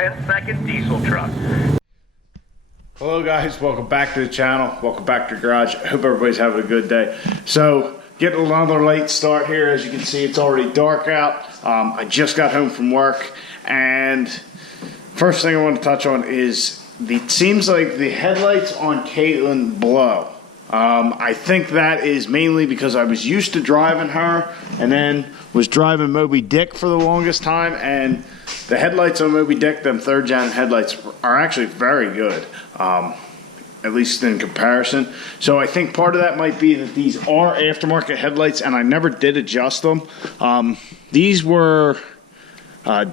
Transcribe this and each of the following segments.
10-second diesel truck. Hello guys, welcome back to the channel. Welcome back to the garage. I hope everybody's having a good day. So, getting another late start here. As you can see, it's already dark out. I just got home from work, and first thing I want to touch on is it seems like the headlights on Caitlin blow. I think that is mainly because I was used to driving her and then was driving Moby Dick for the longest time, and the headlights on Moby Dick, them third gen headlights, are actually very good, at least in comparison. So I think part of that might be that these are aftermarket headlights, and I never did adjust them. These were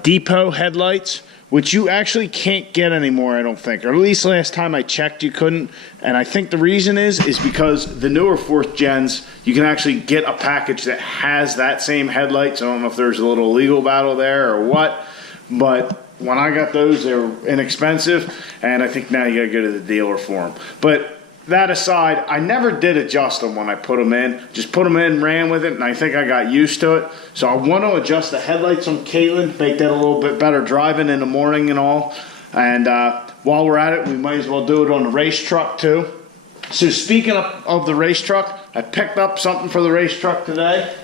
depot headlights, which you actually can't get anymore, I don't think. Or at least last time I checked, you couldn't. And I think the reason is because the newer 4th gens, you can actually get a package that has that same headlight. So I don't know if there's a little legal battle there or what. But when I got those, they were inexpensive. And I think now you gotta go to the dealer for them. But that aside, I never did adjust them when I put them in. Just put them in, ran with it, and I think I got used to it. So I want to adjust the headlights on Caitlin, make that a little bit better driving in the morning and all. And while we're at it, we might as well do it on the race truck too. So speaking of the race truck, I picked up something for the race truck today.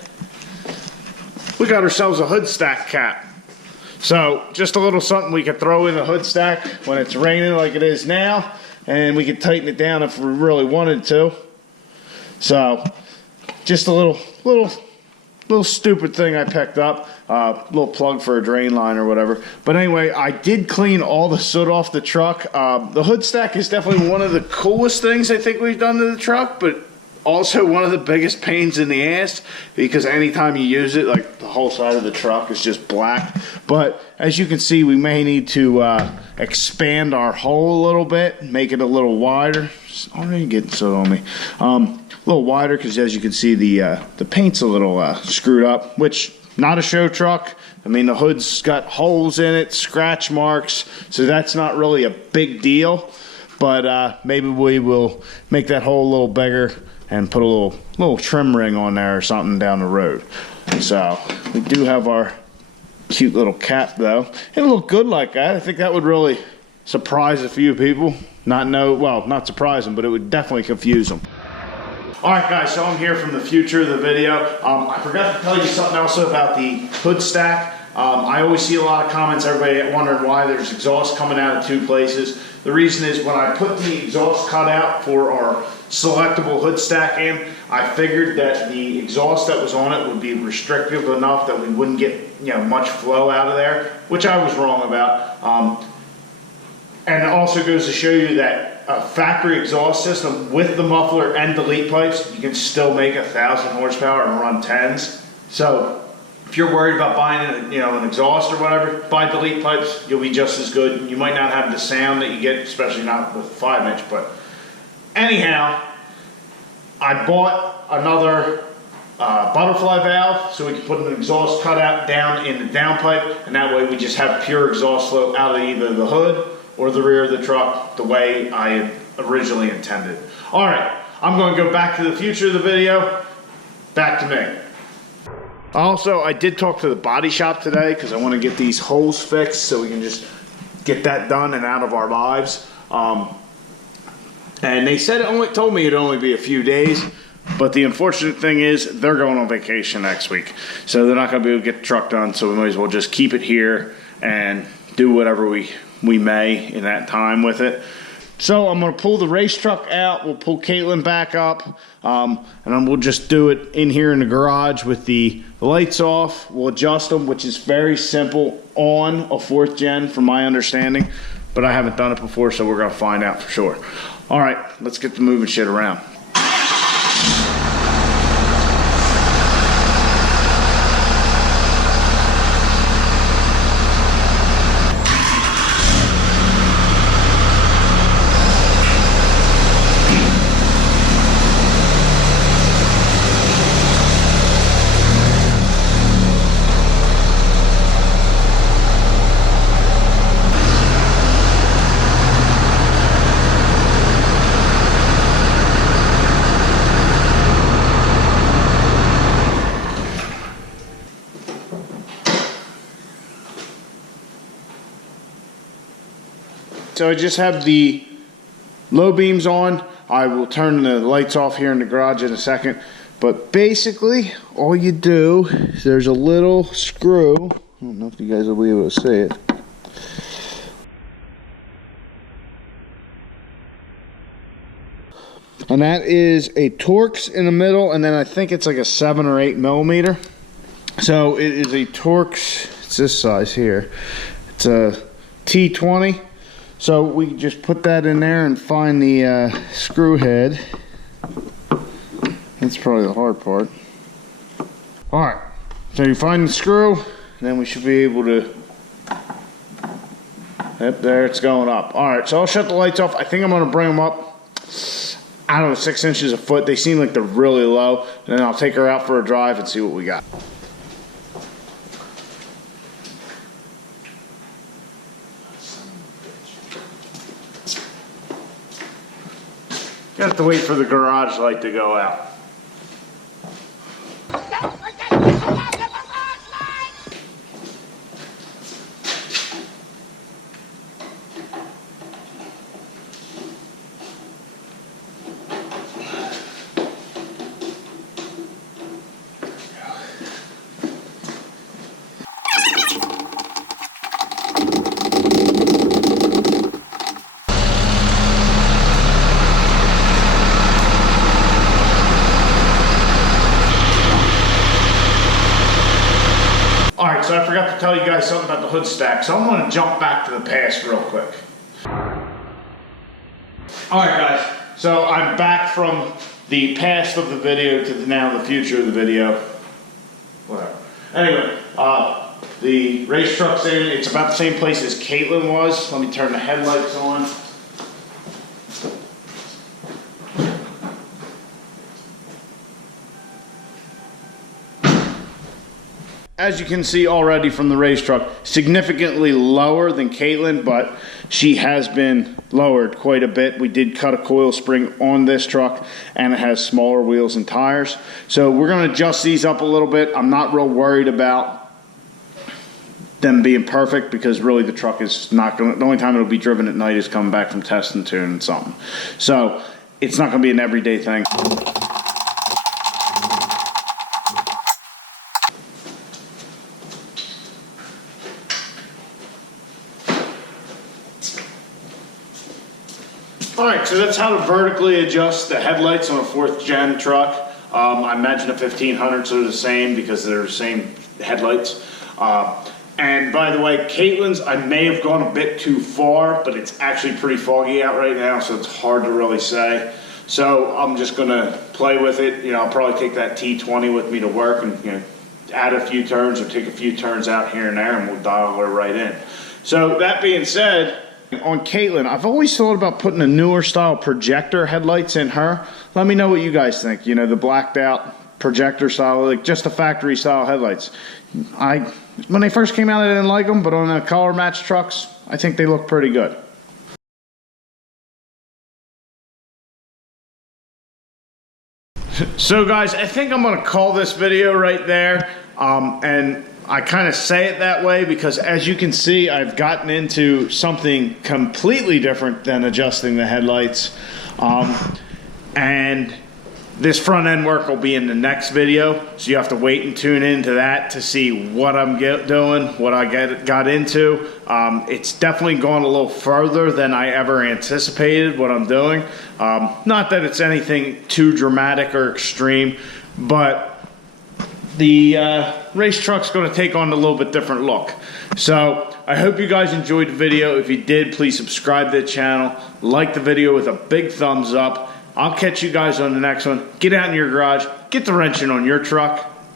We got ourselves a hood stack cap. So just a little something we could throw in the hood stack when it's raining like it is now. And we could tighten it down if we really wanted to. So, just a little stupid thing I picked up. Little plug for a drain line or whatever. But anyway, I did clean all the soot off the truck. The hood stack is definitely one of the coolest things I think we've done to the truck, but also one of the biggest pains in the ass, because anytime you use it, like, the whole side of the truck is just black. But as you can see, we may need to expand our hole a little bit, make it a little wider. It's already getting soot on me. A little wider, because as you can see, the paint's a little screwed up, which, not a show truck. I mean, the hood's got holes in it, scratch marks, so that's not really a big deal. But maybe we will make that hole a little bigger and put a little trim ring on there or something down the road. So we do have our cute little cap though. It'll look good like that. I think that would really surprise a few people. Not surprise them, but it would definitely confuse them. Alright guys, so I'm here from the future of the video. I forgot to tell you something else about the hood stack. I always see a lot of comments, everybody wondering why there's exhaust coming out of 2 places. The reason is when I put the exhaust cutout for our selectable hood stack in, I figured that the exhaust that was on it would be restrictive enough that we wouldn't get much flow out of there, which I was wrong about. And it also goes to show you that a factory exhaust system with the muffler and delete pipes, you can still make 1,000 horsepower and run 10s. So if you're worried about buying an exhaust or whatever, buy delete pipes, you'll be just as good. You might not have the sound that you get, especially not with 5-inch, but anyhow, I bought another butterfly valve so we can put an exhaust cutout down in the downpipe, and that way we just have pure exhaust flow out of either the hood or the rear of the truck the way I had originally intended. Alright, I'm going to go back to the future of the video. Back to me. Also, I did talk to the body shop today because I want to get these holes fixed so we can just get that done and out of our lives. And they said told me it'd only be a few days, but the unfortunate thing is they're going on vacation next week. So they're not going to be able to get the truck done, so we might as well just keep it here and do whatever we may in that time with it. So I'm going to pull the race truck out, we'll pull Caitlin back up, and then we'll just do it in here in the garage with the lights off. We'll adjust them, which is very simple on a 4th gen from my understanding, but I haven't done it before, so we're going to find out for sure. Alright, let's get to moving shit around. So I just have the low beams on. I will turn the lights off here in the garage in a second. But basically, all you do is there's a little screw. I don't know if you guys will be able to see it. And that is a Torx in the middle, and then I think it's like a 7 or 8 millimeter. So it is a Torx, it's this size here. It's a T20. So we just put that in there and find the screw head. That's probably the hard part. Alright, so you find the screw, and then we should be able to, yep, there it's going up. Alright, so I'll shut the lights off. I think I'm going to bring them up, I don't know, 6 inches a foot. They seem like they're really low. And then I'll take her out for a drive and see what we got. You have to wait for the garage light to go out. Alright, so I forgot to tell you guys something about the hood stack, so I'm going to jump back to the past real quick. Alright guys, so I'm back from the past of the video to now the future of the video. Whatever. Anyway, the race truck's in, it's about the same place as Caitlin was. Let me turn the headlights on. As you can see already from the race truck, significantly lower than Caitlin, but she has been lowered quite a bit. We did cut a coil spring on this truck, and it has smaller wheels and tires. So we're going to adjust these up a little bit. I'm not real worried about them being perfect, because really the truck is not going to, the only time it'll be driven at night is coming back from testing tuning something. So it's not going to be an everyday thing. Alright, so that's how to vertically adjust the headlights on a 4th gen truck. I imagine a 1500s are the same because they're the same headlights. And by the way, Caitlin's, I may have gone a bit too far, but it's actually pretty foggy out right now, so it's hard to really say. So I'm just going to play with it. You know, I'll probably take that T20 with me to work and, you know, add a few turns or take a few turns out here and there, and we'll dial her right in. So that being said, on Caitlin, I've always thought about putting a newer style projector headlights in her. Let me know what you guys think. You know, the blacked out projector style, like just the factory style headlights. When they first came out, I didn't like them, but on the color match trucks, I think they look pretty good. So guys, I think I'm going to call this video right there. And I kind of say it that way because, as you can see, I've gotten into something completely different than adjusting the headlights. And this front end work will be in the next video, so you have to wait and tune into that to see what I'm doing, what I got into. It's definitely gone a little further than I ever anticipated what I'm doing. Not that it's anything too dramatic or extreme, but the race truck's going to take on a little bit different look. So I hope you guys enjoyed the video. If you did, please subscribe to the channel, like the video with a big thumbs up. I'll catch you guys on the next one. Get out in your garage, get the wrenching on your truck,